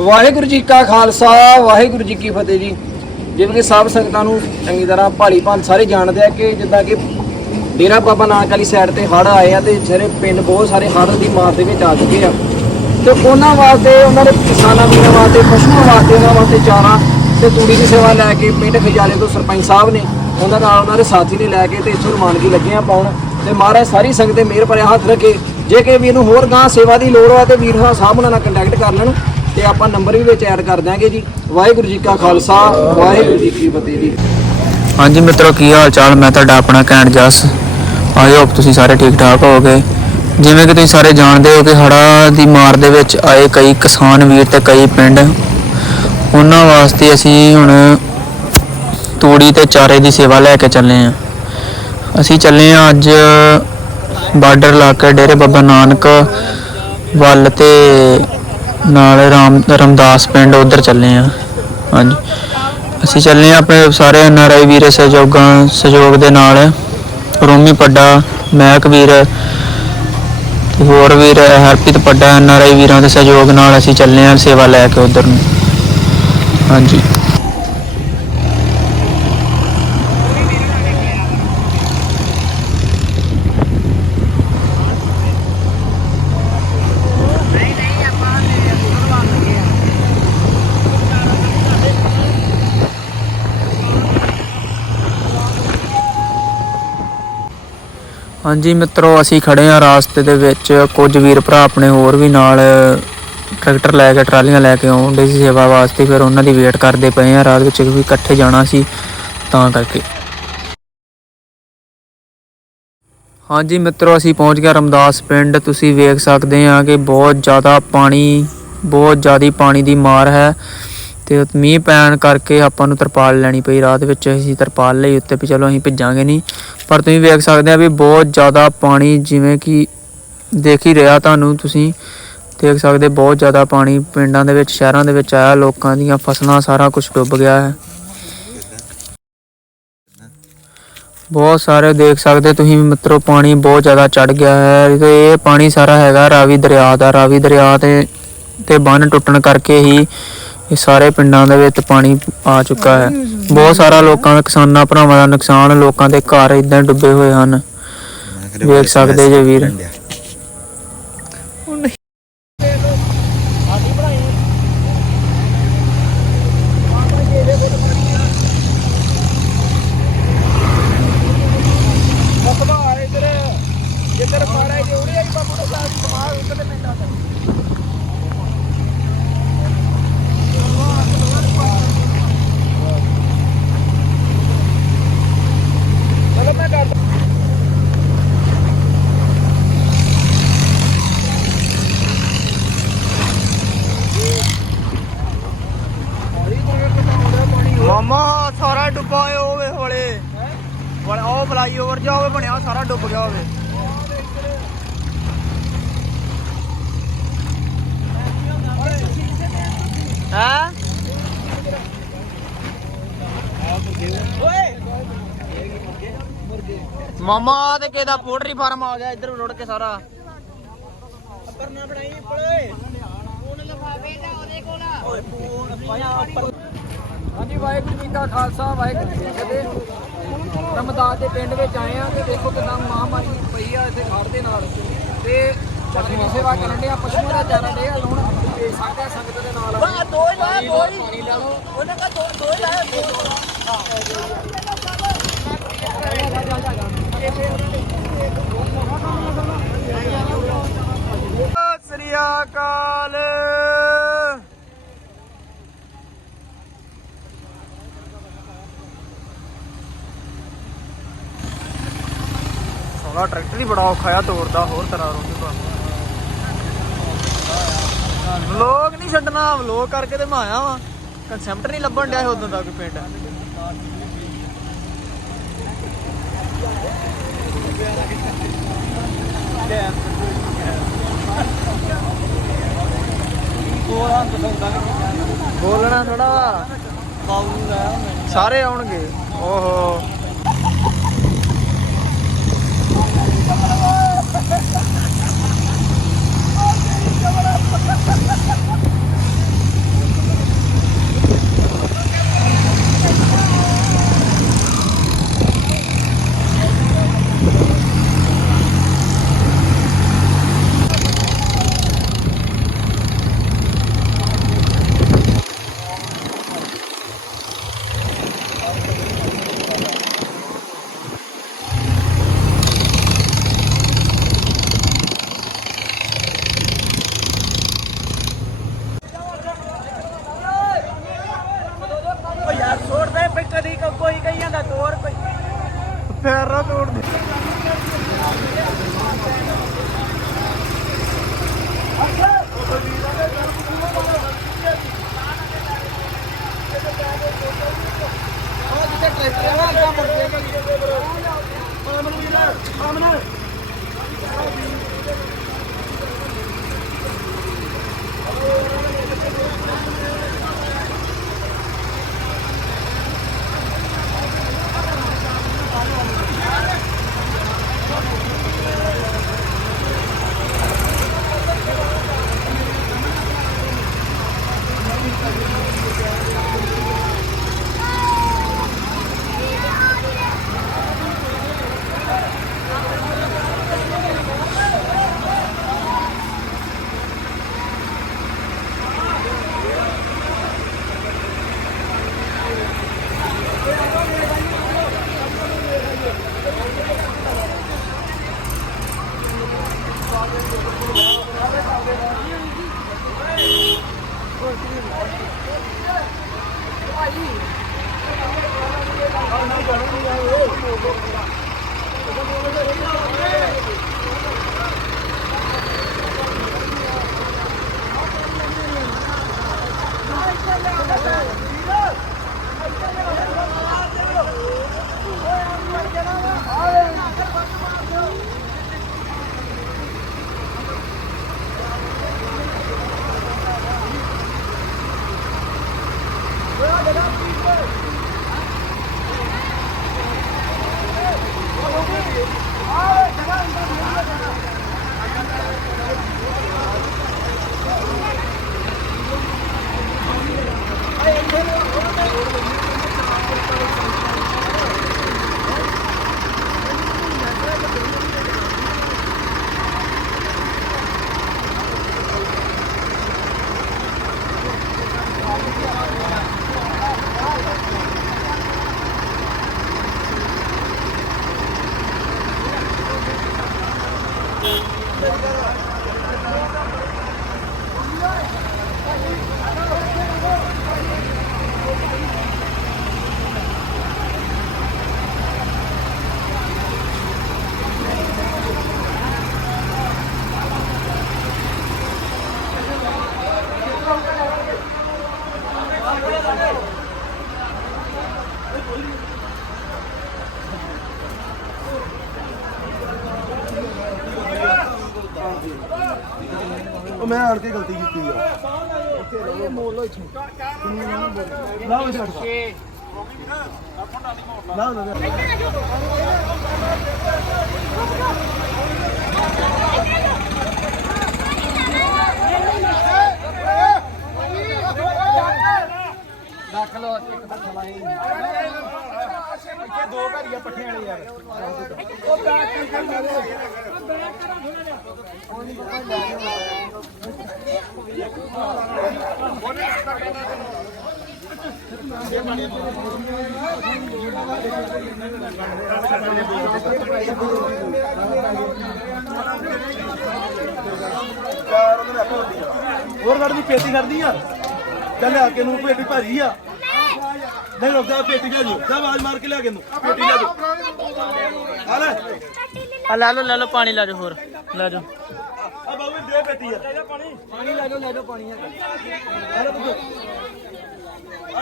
ਵਾਹਿਗੁਰੂ ਜੀ ਕਾ ਖਾਲਸਾ, ਵਾਹਿਗੁਰੂ ਜੀ ਕੀ ਫਤਿਹ ਜੀ। ਜਿਵੇਂ ਕਿ ਸਭ ਸੰਗਤਾਂ ਨੂੰ ਚੰਗੀ ਤਰ੍ਹਾਂ ਭਾਲੀ ਭਾਲ ਸਾਰੇ ਜਾਣਦੇ ਆ ਕਿ ਜਿੱਦਾਂ ਕਿ ਡੇਰਾ ਬਾਬਾ ਨਾਨਕ ਵਾਲੀ ਸਾਈਡ ਤੇ ਹੜ੍ਹ ਆਏ ਆ ਤੇ ਜਿਹੜੇ ਪਿੰਡ ਬਹੁਤ ਸਾਰੇ ਹੜ੍ਹ ਦੀ ਮਾਰ ਦੇ ਵਿੱਚ ਆ ਚੁੱਕੇ ਆ। ਤੇ ਉਹਨਾਂ ਵਾਸਤੇ, ਉਹਨਾਂ ਦੇ ਕਿਸਾਨਾਂ ਵੀਰਾਂ ਵਾਸਤੇ, ਪਸ਼ੂਆਂ ਵਾਸਤੇ, ਉਹਨਾਂ ਵਾਸਤੇ ਚਾਰਾ ਤੇ ਤੂੜੀ ਦੀ ਸੇਵਾ ਲੈ ਕੇ ਪਿੰਡ ਖਜਾਲੇ ਤੋਂ ਸਰਪੰਚ ਸਾਹਿਬ ਨੇ ਉਹਨਾਂ ਨਾਲ ਉਹਨਾਂ ਦੇ ਸਾਥੀ ਨੇ ਲੈ ਕੇ ਤੇ ਇੱਥੋਂ ਰਵਾਨਗੀ ਲੱਗੇ ਆ ਪਾਉਣ। ਤੇ ਮਹਾਰਾਜ ਸਾਰੀ ਸੰਗਤ ਦੇ ਮਿਹਰ ਭਰਿਆ ਹੱਥ ਰੱਖੇ। ਜੇ ਕਿ ਵੀ ਇਹਨੂੰ ਹੋਰ ਗਾਂ ਸੇਵਾ ਦੀ ਲੋੜ ਹੋਵੇ ਤੇ ਵੀਰ ਹਾਂ ਸਾਹਿਬ ਉਹਨਾਂ ਨਾਲ ਕੰਟੈਕਟ ਕਰ ਲੈਣ। ਤੇ ਆਪਾਂ ਨੰਬਰ ਵੀ ਵਿੱਚ ਐਡ ਕਰ ਦਾਂਗੇ ਜੀ। ਵਾਹਿਗੁਰੂ ਜੀ ਕਾ ਖਾਲਸਾ, ਵਾਹਿਗੁਰੂ ਜੀ ਕੀ ਫਤਿਹ ਜੀ। ਹਾਂਜੀ ਮਿੱਤਰੋ, ਕੀ ਹਾਲ ਚਾਲ ਮੈਂ ਤੁਹਾਡਾ ਆਪਣਾ ਕੈਂਟ ਜਸ। ਆਈ ਹੋਪ ਤੁਸੀਂ ਸਾਰੇ ਠੀਕ ਠਾਕ ਹੋਵੋਗੇ। ਜਿਵੇਂ ਕਿ ਤੁਸੀਂ ਸਾਰੇ ਜਾਣਦੇ ਹੋ ਕਿ ਹੜ੍ਹਾਂ ਦੀ ਮਾਰ ਦੇ ਵਿੱਚ ਆਏ ਕਈ ਕਿਸਾਨ ਵੀਰ ਤੇ ਕਈ ਪਿੰਡ। ਉਹਨਾਂ ਵਾਸਤੇ ਅਸੀਂ ਹੁਣ ਤੂੜੀ ਤੇ ਚਾਰੇ ਦੀ ਸੇਵਾ ਲੈ ਕੇ ਚੱਲੇ ਆਂ ਅਸੀਂ ਚੱਲੇ ਆਂ ਅੱਜ ਬਾਰਡਰ ਇਲਾਕੇ ਡੇਰੇ ਬਾਬਾ ਨਾਨਕ ਵੱਲ ਤੇ ਨਾਲ ਰਾਮ, ਰਮਦਾਸ ਪਿੰਡ ਉਧਰ ਚੱਲੇ ਆਂ। ਹਾਂਜੀ। ਅਸੀਂ ਚੱਲੇ ਆਂ ਆਪਣੇ ਸਾਰੇ ਐਨਆਰਆਈ ਵੀਰ ਸਹਿਯੋਗਾਂ, ਸਹਿਯੋਗ ਦੇ ਨਾਲ। ਰੋਮੀ ਪੱਡਾ, ਮਹਿਕ ਵੀਰ ਤੇ ਹੋਰ ਵੀਰ, ਹਰਪ੍ਰੀਤ ਪੱਡਾ ਐਨਆਰਆਈ ਵੀਰਾਂ ਦੇ ਸਹਿਯੋਗ ਨਾਲ ਅਸੀਂ ਚੱਲੇ ਆਂ ਸੇਵਾ ਲੈ ਕੇ ਉਧਰ ਨੂੰ। ਹਾਂਜੀ। ਹਾਂਜੀ ਮਿੱਤਰੋ, ਅਸੀਂ ਖੜੇ ਆ ਰਾਸਤੇ ਦੇ ਵਿੱਚ। ਕੁਝ ਵੀਰ ਭਰਾ ਆਪਣੇ ਹੋਰ ਵੀ ਨਾਲ ਟਰੈਕਟਰ ਲੈ ਕੇ, ਟਰਾਲੀਆਂ ਲੈ ਕੇ ਆਉਂਦੇ ਸੀ ਸੇਵਾ ਵਾਸਤੇ। ਫਿਰ ਉਹਨਾਂ ਦੀ ਵੇਟ ਕਰਦੇ ਪਏ ਆ ਰਾਤ ਵਿੱਚ ਵੀ ਇਕੱਠੇ ਜਾਣਾ ਸੀ, ਤਾਂ ਕਰਕੇ। ਹਾਂਜੀ ਮਿੱਤਰੋ, ਅਸੀਂ ਪਹੁੰਚ ਗਏ ਰਮਦਾਸ ਪਿੰਡ। ਤੁਸੀਂ ਵੇਖ ਸਕਦੇ ਆ ਕਿ ਬਹੁਤ ਜ਼ਿਆਦਾ ਪਾਣੀ, ਬਹੁਤ ਜ਼ਿਆਦਾ ਪਾਣੀ ਦੀ ਮਾਰ ਹੈ। ਤੇ ਮੀਂਹ ਪੈਣ ਕਰਕੇ ਆਪਾਂ ਨੂੰ ਤਰਪਾਲ ਲੈਣੀ ਪਈ, ਰਾਤ ਵਿੱਚ ਅਸੀਂ ਤਰਪਾਲ ਲਈ, ਉੱਤੇ ਵੀ ਚਲੋ ਅਸੀਂ ਭਿੱਜਾਂਗੇ ਨਹੀਂ। ਪਰ ਤੁਸੀਂ ਵੇਖ ਸਕਦੇ ਆ ਵੀ ਬਹੁਤ ਜ਼ਿਆਦਾ ਪਾਣੀ ਜਿਵੇਂ ਕਿ ਦੇਖ ਹੀ ਰਿਹਾ ਤੁਹਾਨੂੰ ਤੁਸੀਂ। ਦੇਖ ਸਕਦੇ ਬਹੁਤ ਜ਼ਿਆਦਾ ਪਾਣੀ ਪਿੰਡਾਂ ਦੇ ਵਿੱਚ, ਸ਼ਹਿਰਾਂ ਦੇ ਵਿੱਚ ਆਇਆ, ਲੋਕਾਂ ਦੀਆਂ ਫਸਲਾਂ, ਸਾਰਾ ਕੁਝ ਡੁੱਬ ਗਿਆ ਹੈ। ਬਹੁਤ ਸਾਰੇ ਦੇਖ ਸਕਦੇ ਤੁਸੀਂ ਮਿੱਤਰੋ, ਪਾਣੀ ਬਹੁਤ ਜ਼ਿਆਦਾ ਚੜ ਗਿਆ ਹੈ। ਤੇ ਇਹ ਪਾਣੀ ਸਾਰਾ ਹੈਗਾ ਰਾਵੀ ਦਰਿਆ ਦਾ। ਰਾਵੀ ਦਰਿਆ ਤੇ ਤੇ ਬੰਨ ਟੁੱਟਣ ਕਰਕੇ ਹੀ ਇਹ ਸਾਰੇ ਪਿੰਡਾਂ ਦੇ ਵਿੱਚ ਪਾਣੀ ਆ ਚੁੱਕਾ ਹੈ। ਬਹੁਤ ਸਾਰਾ ਲੋਕਾਂ ਦਾ ਕਿਸਾਨਾਂ ਭਰਾਵਾਂ ਦਾ ਨੁਕਸਾਨ ਲੋਕਾਂ ਦੇ ਘਰ ਇਦਾਂ ਡੁੱਬੇ ਹੋਏ ਹਨ। ਵੇਖ ਸਕਦੇ ਜੇ ਵੀਰ ਜਿੱਧਰ ਮਾਰਾ ਜੋੜੀ ਆਈ ਬਾਬੂ ਦਾ ਸਾਥ ਸਮਾਰ ਉੱਤੇ ਪਿੰਡਾਂ ਦਾ ਚਲੋ ਮੈਂ ਕਰ ਮਾਮਾ ਸਾਰਾ ਡੁੱਬਾ ਹੋਇਆ ਹੋਵੇ ਹੌਲੇ ਬੜਾ, ਉਹ ਫਲਾਈਓਵਰ ਜਾ ਹੋਵੇ, ਬਣਿਆ ਸਾਰਾ ਡੁੱਬ ਗਿਆ ਹੋਵੇ। ਹਾਂ? ਮਾਮਾ ਤੇ ਕਿਹਦਾ ਪੋਲਟਰੀ ਫਾਰਮ ਆ ਗਿਆ, ਇੱਧਰ ਰੁੜ ਕੇ ਸਾਰਾ। ਕਰਨਾ ਬਣਾਈ ਪੜੇ ਹਾਂਜੀ, ਵਾਹਿਗੁਰੂ ਜੀ ਕਾ ਖਾਲਸਾ, ਵਾਹਿਗੁਰੂ ਜੀ ਕੀ ਫਤਿਹ। ਰਮਦਾਸ ਦੇ ਪਿੰਡ ਵਿੱਚ ਆਏ ਆ ਤੇ ਦੇਖੋ ਕਿਦਾਂ ਮਹਾਮਾਰੀ ਪਈ ਆ ਇੱਥੇ ਖੜ ਦੇ ਨਾਲ। ਤੇ ਚੱਕਰੀ ਦੀ ਸੇਵਾ ਕਰਨ ਦੇ ਆ ਪਸ਼ੂਆਂ ਦਾ ਚਾਰਾ ਦੇ ਆ ਤੇ ਸਾਡੇ ਸੰਗਤ ਦੇ ਨਾਲ। ਬਾ ਦੋ ਲਾ ਦੋ ਪਾਣੀ ਲੈ ਲਓ। ਉਹਨਾਂ ਦਾ ਦੋ ਦੋ ਲਾ ਸ੍ਰੀ ਅਕਾਲ ਸਾਲਾ ਟਰੈਕਟਰ ਹੀ ਬੜਾ ਔਖਾ ਆ ਤੋੜਦਾ ਹੋਰ ਤਰ੍ਹਾਂ ਰੋਂਦੀ ਵਲੋਗ ਨਹੀਂ ਛੱਡਣਾ, ਵਲੋਗ ਕਰਕੇ ਤੇ ਮੈਂ ਆਇਆ ਵਾਂ। ਕਨਸੈਪਟ ਨਹੀਂ ਲੱਭਣ ਡਿਆ ਉਦੋਂ ਦਾ ਪਿੰਡ। ਬੋਲਣਾ ਥੋੜਾ ਸਾਰੇ ਆਉਣਗੇ। ਓਹੋ। Woo! ਉਹ ਮੈਂ ਆਣ ਕੇ ਗਲਤੀ ਕੀਤੀ ਆ। ਨਾ ਉਹ ਛੱਡ ਨਾ ਨਾ ਰੱਖ ਲੋ ਇੱਕ ਹੱਥ ਲਾਈ ਇੱਥੇ ਦੋ ਘਰੀਆਂ ਪੱਠੀਆਂ ਵਾਲੀ ਯਾਰ ਚਾਰ ਉਹਨੇ ਆਪੇ ਹੁੰਦੀ ਆ ਹੋਰ ਗੜ ਦੀ ਪੇਟੀ ਕਰਦੀ ਆ। ਚੱਲ ਆ ਕੇ ਨੂੰ ਪੇਟੀ ਭਾਰੀ ਆ। ਨਹੀਂ ਰੁਕਦਾ ਪੇਟੀ ਲੈ ਜਾਓ ਜਾ ਆਵਾਜ਼ ਮਾਰ ਕੇ ਲਿਆ ਕੇ ਨੂੰ ਪੇਟੀ ਲੈ ਜਾਓ ਆ ਲੈ। ਆ ਲੈ ਲਓ ਲੈ ਲਓ ਪਾਣੀ ਲੈ ਜਾਓ ਹੋਰ। ਲੈ ਜਾਓ। ਆ ਬਾਬੂ ਦੇ ਪੇਟੀ ਆ। ਪਾਣੀ। ਲੈ ਜਾਓ ਲੈ ਜਾਓ ਪਾਣੀ ਆ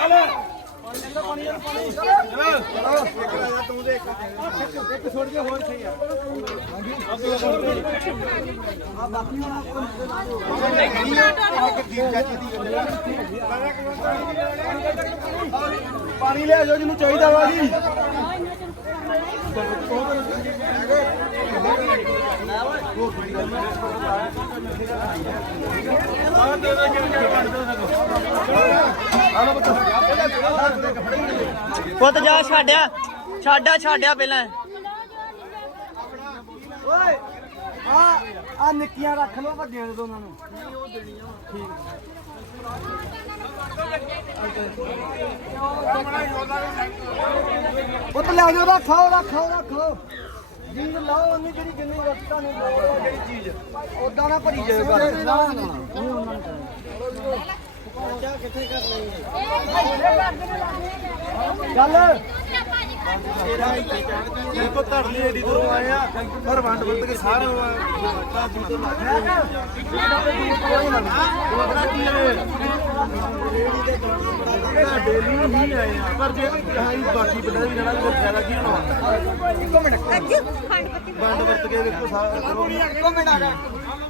ਲੈ। ਪੁੱਤ ਲੈ ਇੱਕ ਛੋੜ ਕੇ ਹੋਰ ਸਹੀ ਆ ਪਾਣੀ ਲੈ ਜਾਓ ਜਿਹਨੂੰ ਚਾਹੀਦਾ? ਵਾ ਜੀ ਪੁੱਤ ਜਾ ਛੱਡਿਆ ਛੱਡਿਆ ਛੱਡਿਆ ਪਹਿਲਾਂ। ਓਏ ਆ ਆ ਨਿੱਕੀਆਂ ਰੱਖ ਲਓ ਵੱਡੀਆਂ ਦੇ ਦੋਨਾਂ ਨੂੰ। ਪੁੱਤ ਲੈ ਜਾਓ ਰੱਖੋ ਰੱਖੋ ਰੱਖੋ। ਜੀਂਦ ਲਾਓ ਉਹਨੀ ਜਿਹੜੀ ਜਿੰਨੀ ਵਕਤਾਂ ਨੂੰ ਲਾਓ ਜਿਹੜੀ ਚੀਜ਼। ਉਦਾਂ ਨਾ ਭਰੀ ਜਾਏ ਗੱਲ ਕਿੱਥੇ ਕਰ ਲਈ ਚੱਲ। ਦੇਖੋ ਧਰਨੀ ਏਡੀ ਦੂਰੋਂ ਆਏ ਆ ਪਰ ਵੰਡ ਵੰਡ ਕੇ ਸਾਰੇ ਕਾਬੂ ਤੋਂ ਲੱਗ ਡੇਲੀ ਹੀ ਆਏ ਆ ਪਰ ਜੇ। ਅਸੀਂ ਬਾਕੀ ਪਿੰਡਾਂ ਵੀ ਜਾਣਾ ਤਾਂ ਫਾਇਦਾ ਕੀ ਹੋਣਾ ਵੰਡ ਵਰਤ ਕੇ ਵੇਖੋ ਸਾਰੇ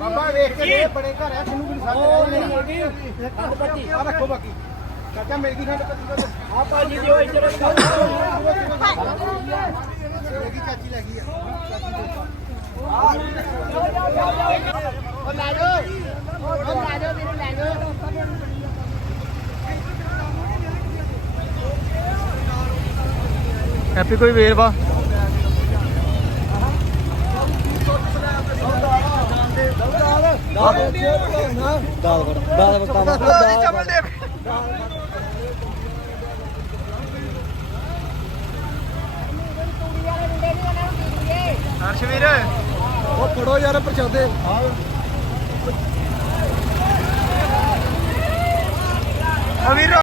ਬਾਬਾ ਵੇਖ ਕੇ ਦੇ ਬੜੇ ਘਰ ਆ ਤੈਨੂੰ ਵੀ ਸਾਡੇ ਖੰਡ ਪੱਤੀ ਆ ਰੱਖੋ ਬਾਕੀ ਚਾਚਾ ਮਿਲ ਗਈ ਖੰਡ ਪੱਤੀ ਆ ਭਾਜੀ ਦਿਓ ਇੱਧਰ ਚਾਚੀ ਲੈ ਗਈ ਆ ਹੈਪੀ ਕੋਈ ਵੇਰ ਵਾ? ਹਰਸ਼ਵੀਰ ਉਹ ਫੜੋ ਯਾਰ ਪ੍ਰਚਾਦੇ ਅਵੀਰ